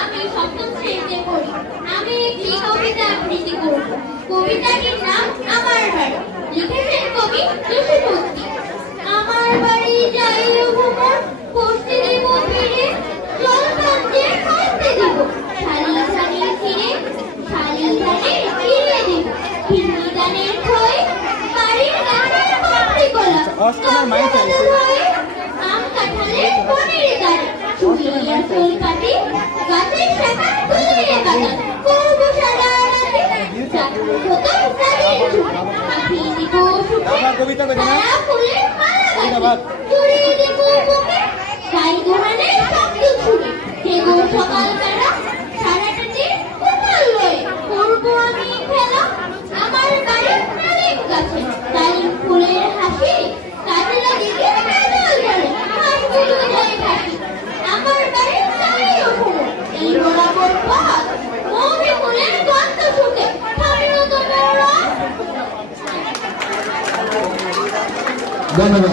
আমি সপ্তম শ্রেণীতে পড়ি। আমি একটি কবিতা আবৃত্তি করব। কবিতাটির নাম আমার বাড়ি। লিখেছেন কবি জসীমউদ্দিন। আমার বাড়ি যাইল ভ্রমণ, পড়তে দিব ফিরে, জল কাঞ্চে কাঁদতে দিব, শালি শালি ফিরে, শালি শালি ফিরে দিব, হিন্দি গানের খই, বাড়ির গানের পাপড়ি কলা, আম কাঁঠালের বনের গাড়ি, চুড়িয়া চুল কাটি, গাছের শাখা তুলিয়ে বাগান, করবো সারা রাতে, চাকরি হতো সাদের চুড়ি, মাখিয়ে দিব সুখে, সারা ফুলের মালা গাঁথি, চুড়িয়ে দিব বুকে, গাই দোহানের শব্দ ছুড়ে, জেগো সকাল বেলা, সারাটা দিন কোপাল লয়ে, করবো আমি খেলা, আমার বাড়ির ডালিম গাছে, ডালিম ফুলের হাসি, কাজে লাগে পেদল ঝরে, হাঁসগুলো যায় ফাঁসি, আমার বাড়ির চাইও ভ্রমণ, এই বরাবর পথ, মৌরি ফুলের গন্ধ শুকে, থামিল তোমার রথ। ধন্যবাদ।